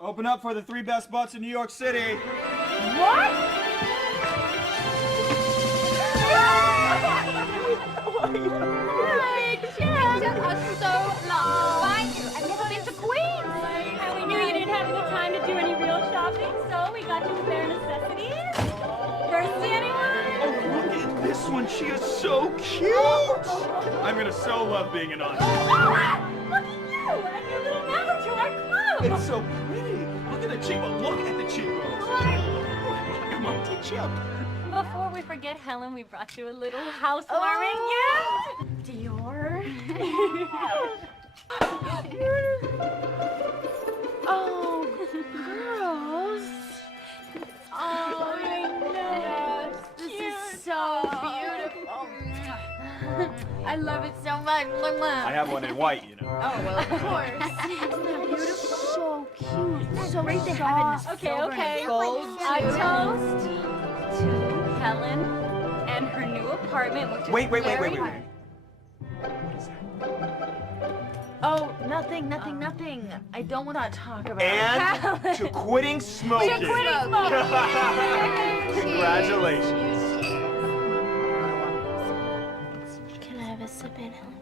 Open up for the 3 best butts in New York City. What? I've never been to Queens. And we knew you didn't have any time to do any real shopping, so we got you the bare necessities. Thirsty anyone? Oh, look at this one. She is so cute. I'm gonna so love being an aunt. Look at you and your little member to our club. It's so pretty. Look at the cheekbones. Look at the cheekbones. Come on, take chip. Before we forget, Helen, we brought you a little housewarming gift. Dior. Oh, girls. Oh, I know. This is so beautiful. I love it so much. I have one in white, you know. Oh, well, of course. Isn't that beautiful? So cute. So great to have it. Okay. Gold, A toast to Helen and her new apartment, which is Wait. very... What is that? Oh, nothing. I don't want to talk about it. And to quitting smoking. Congratulations. Can I have a sip in, Helen?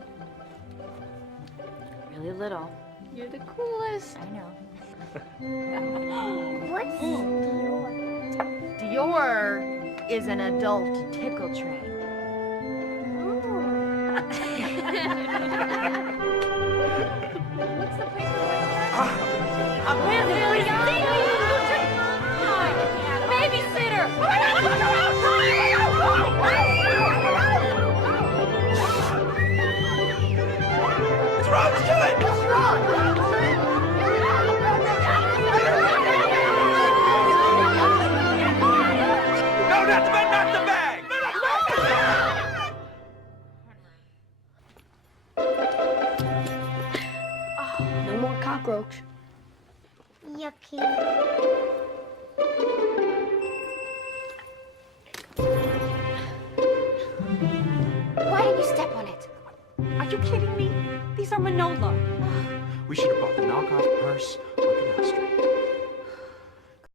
Really little. You're the coolest. I know. What's Dior? Dior is an adult tickle train. What's the place Babysitter! What's wrong? Let's do it. What's wrong? No, not the bag, not the bag. No more cockroach. Yucky. Why did you step on it? Are you kidding me? These are Manolo. We should have bought the knockoff purse,